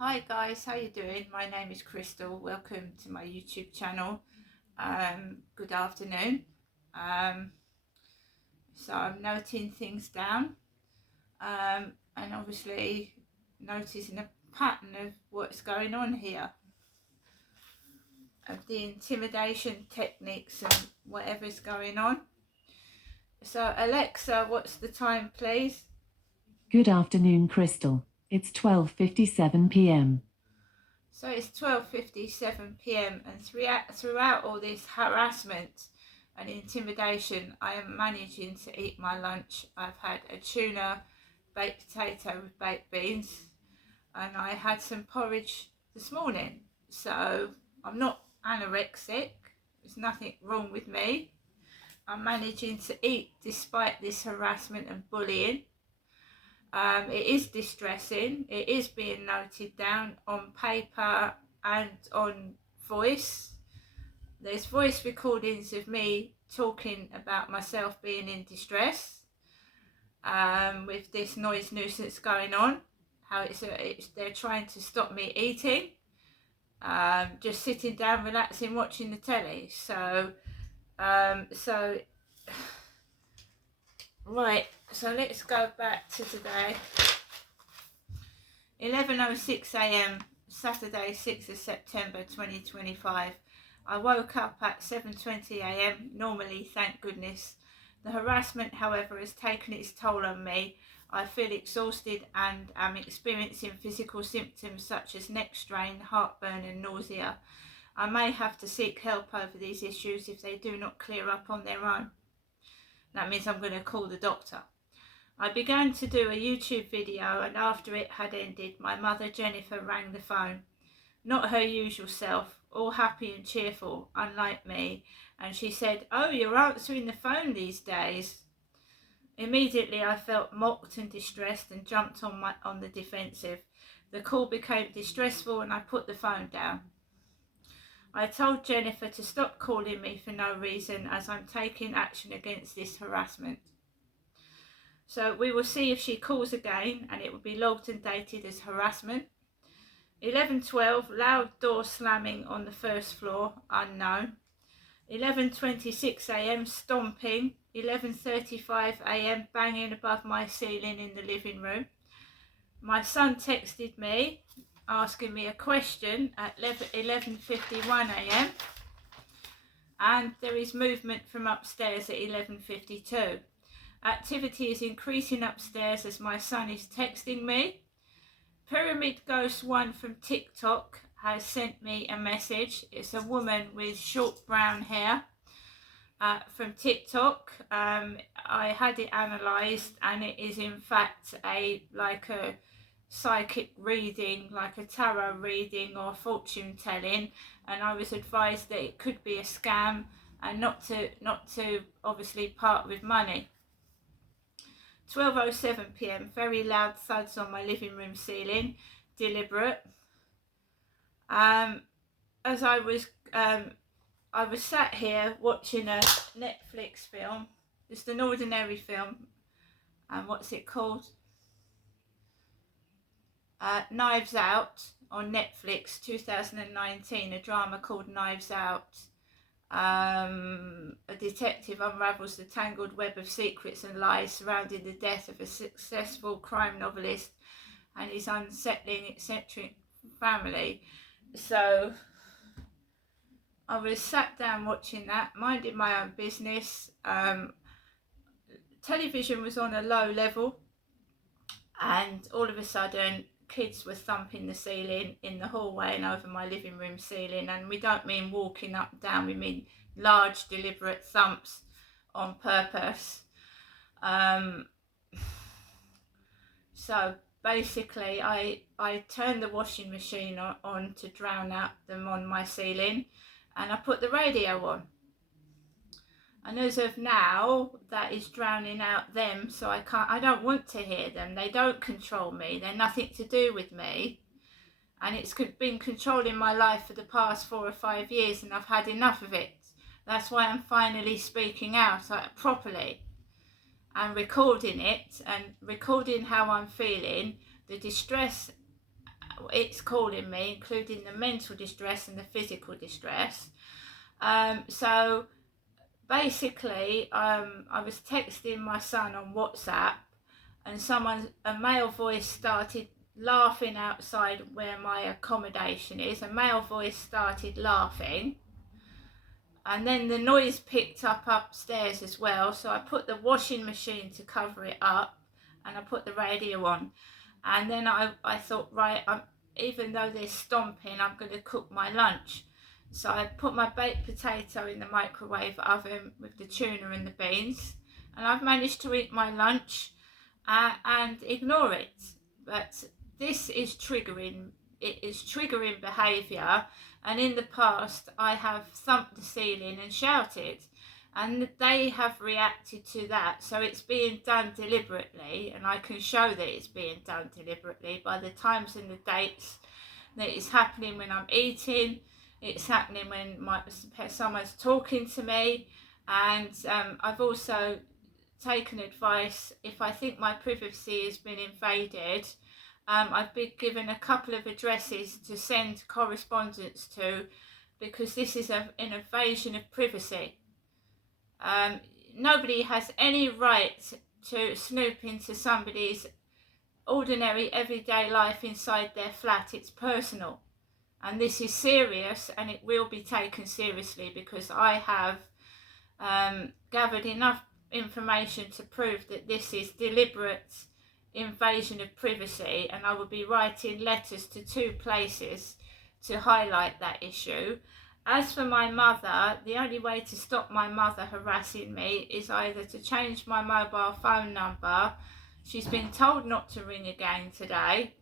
Hi guys, how you doing? My name is Crystal. Welcome to my YouTube channel. Good afternoon. Um, so I'm noting things down and obviously noticing a pattern of what's going on here, of the intimidation techniques and whatever's going on. So Alexa, what's the time please? Good afternoon, Crystal. It's 12:57 p.m. So it's 12:57 p.m. and throughout all this harassment and intimidation, I am managing to eat my lunch. I've had a tuna baked potato with baked beans, and I had some porridge this morning. So I'm not anorexic. There's nothing wrong with me. I'm managing to eat despite this harassment and bullying. It is distressing. It is being noted down on paper and on voice. There's voice recordings of me talking about myself being in distress with this noise nuisance going on. How they're trying to stop me eating, just sitting down, relaxing, watching the telly. So right. So let's go back to today. 11:06 a.m. Saturday 6th of September 2025. I woke up at 7:20 a.m. normally, thank goodness. The harassment, however, has taken its toll on me. I feel exhausted and am experiencing physical symptoms such as neck strain, heartburn and nausea. I may have to seek help over these issues if they do not clear up on their own. That means I'm going to call the doctor. I began to do a YouTube video, and after it had ended, my mother Jennifer rang the phone. Not her usual self, all happy and cheerful, unlike me, and she said, "Oh, you're answering the phone these days." Immediately I felt mocked and distressed and jumped on the defensive. The call became distressful and I put the phone down. I told Jennifer to stop calling me for no reason, as I'm taking action against this harassment. So we will see if she calls again, and it will be logged and dated as harassment. 11:12, loud door slamming on the first floor, unknown. 11:26 a.m, stomping. 11:35 a.m, banging above my ceiling in the living room. My son texted me asking me a question at 11:51 a.m, and there is movement from upstairs at 11:52. Activity is increasing upstairs as my son is texting me. Pyramid Ghost 1 from TikTok has sent me a message. It's a woman with short brown hair from TikTok. I had it analysed, and it is in fact a psychic reading, like a tarot reading or fortune telling, and I was advised that it could be a scam and not to obviously part with money. 12:07 p.m, very loud thuds on my living room ceiling, deliberate. As I was sat here watching a Netflix film, just an ordinary film, and what's it called? Knives Out on Netflix, 2019, a drama called Knives Out. A detective unravels the tangled web of secrets and lies surrounding the death of a successful crime novelist and his unsettling, eccentric family. So I was sat down watching that, minding my own business. Television was on a low level, and all of a sudden kids were thumping the ceiling in the hallway and over my living room ceiling, and we don't mean walking up and down, we mean large deliberate thumps on purpose. So basically I turned the washing machine on to drown out them on my ceiling, and I put the radio on. And as of now, that is drowning out them, so I don't want to hear them. They don't control me. They're nothing to do with me. And it's been controlling my life for the past 4 or 5 years, and I've had enough of it. That's why I'm finally speaking out properly and recording it and recording how I'm feeling, the distress it's calling me, including the mental distress and the physical distress. So basically, I was texting my son on WhatsApp, and a male voice started laughing outside where my accommodation is. A male voice started laughing, and then the noise picked up upstairs as well. So I put the washing machine to cover it up, and I put the radio on. And then I thought, right, even though they're stomping, I'm going to cook my lunch. So I put my baked potato in the microwave oven with the tuna and the beans, and I've managed to eat my lunch and ignore it. But this is triggering. It is triggering behaviour, and in the past I have thumped the ceiling and shouted, and they have reacted to that. So it's being done deliberately, and I can show that it's being done deliberately by the times and the dates. That it's happening when I'm eating, it's happening when someone's talking to me, and I've also taken advice. If I think my privacy has been invaded, I've been given a couple of addresses to send correspondence to, because this is an invasion of privacy. Nobody has any right to snoop into somebody's ordinary everyday life inside their flat. It's personal, and this is serious, and it will be taken seriously, because I have gathered enough information to prove that this is deliberate invasion of privacy, and I will be writing letters to 2 places to highlight that issue. As for my mother, the only way to stop my mother harassing me is either to change my mobile phone number. She's been told not to ring again today.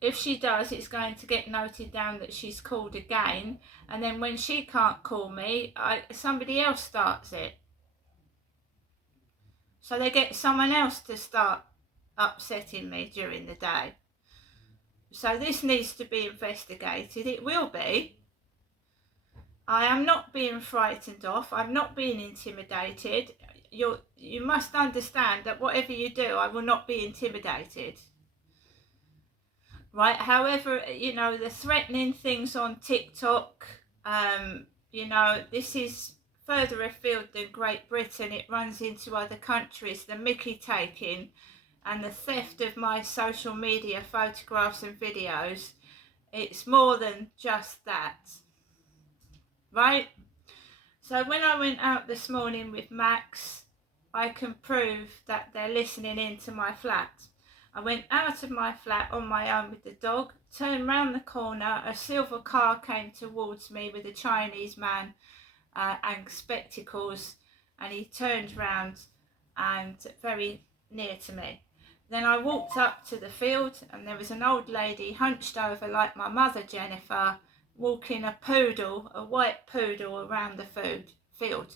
If she does, it's going to get noted down that she's called again, and then when she can't call me, somebody else starts it. So they get someone else to start upsetting me during the day. So this needs to be investigated. It will be. I am not being frightened off. I'm not being intimidated. You must understand that whatever you do, I will not be intimidated. Right? However, the threatening things on TikTok, this is further afield than Great Britain. It runs into other countries. The mickey taking and the theft of my social media photographs and videos, it's more than just that. Right? So when I went out this morning with Max, I can prove that they're listening into my flat. I went out of my flat on my own with the dog, turned round the corner, a silver car came towards me with a Chinese man and spectacles, and he turned round and very near to me. Then I walked up to the field, and there was an old lady hunched over like my mother Jennifer, walking a white poodle around the field.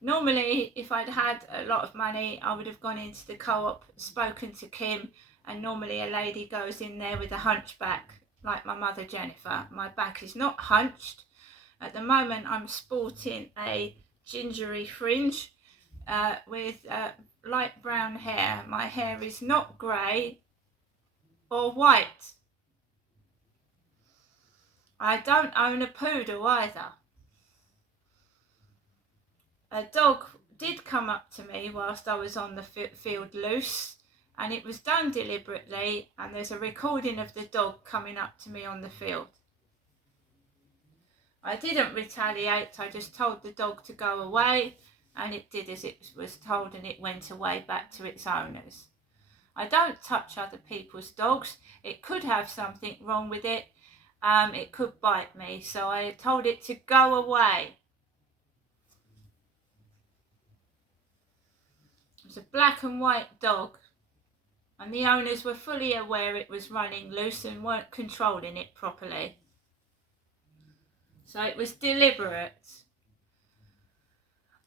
Normally, if I'd had a lot of money, I would have gone into the co-op, spoken to Kim, and normally a lady goes in there with a hunchback like my mother Jennifer. My back is not hunched. At the moment, I'm sporting a gingery fringe with light brown hair. My hair is not grey or white. I don't own a poodle either. A dog did come up to me whilst I was on the field loose, and it was done deliberately, and there's a recording of the dog coming up to me on the field. I didn't retaliate, I just told the dog to go away, and it did as it was told, and it went away back to its owners. I don't touch other people's dogs. It could have something wrong with it. It could bite me, so I told it to go away. It was a black and white dog, and the owners were fully aware it was running loose and weren't controlling it properly. So it was deliberate.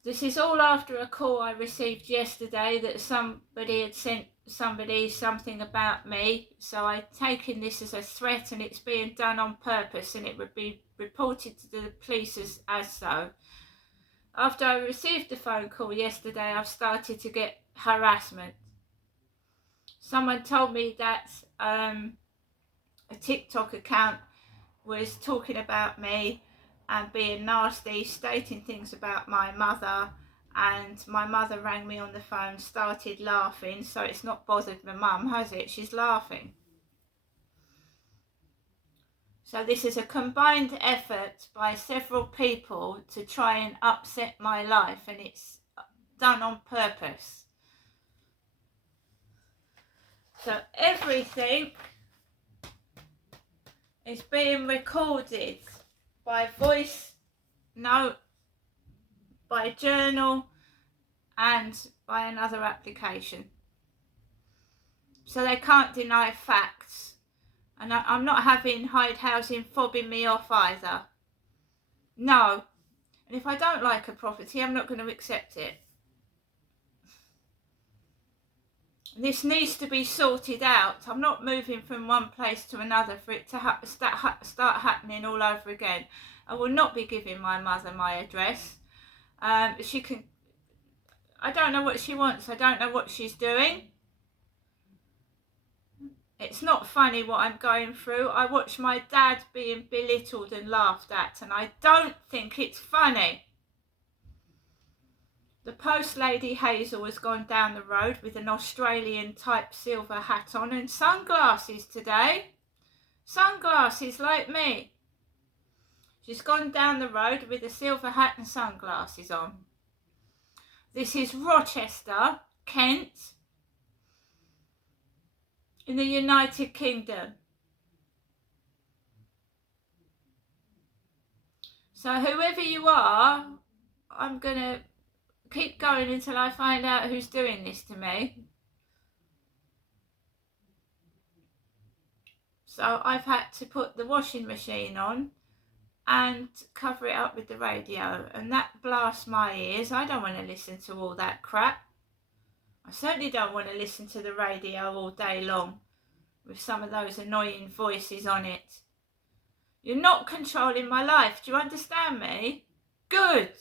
This is all after a call I received yesterday that somebody had sent somebody something about me. So I've taken this as a threat, and it's being done on purpose, and it would be reported to the police as so. After I received the phone call yesterday, I've started to get harassment. Someone told me that a TikTok account was talking about me and being nasty, stating things about my mother, and my mother rang me on the phone, started laughing, so it's not bothered my mum, has it? She's laughing. So this is a combined effort by several people to try and upset my life, and it's done on purpose. So everything is being recorded by voice note, by journal, and by another application. So they can't deny facts. And I'm not having Hyde Housing fobbing me off either. No. And if I don't like a property, I'm not going to accept it. This needs to be sorted out. I'm not moving from one place to another for it to start happening all over again. I will not be giving my mother my address. She can. I don't know what she wants. I don't know what she's doing. It's not funny what I'm going through. I watch my dad being belittled and laughed at, and I don't think it's funny. The post lady Hazel has gone down the road with an Australian type silver hat on and sunglasses today. Sunglasses like me. She's gone down the road with a silver hat and sunglasses on. This is Rochester, Kent, in the United Kingdom. So whoever you are, I'm going to keep going until I find out who's doing this to me. So I've had to put the washing machine on and cover it up with the radio, and that blasts my ears. I don't want to listen to all that crap. I certainly don't want to listen to the radio all day long with some of those annoying voices on it. You're not controlling my life. Do you understand me? Good.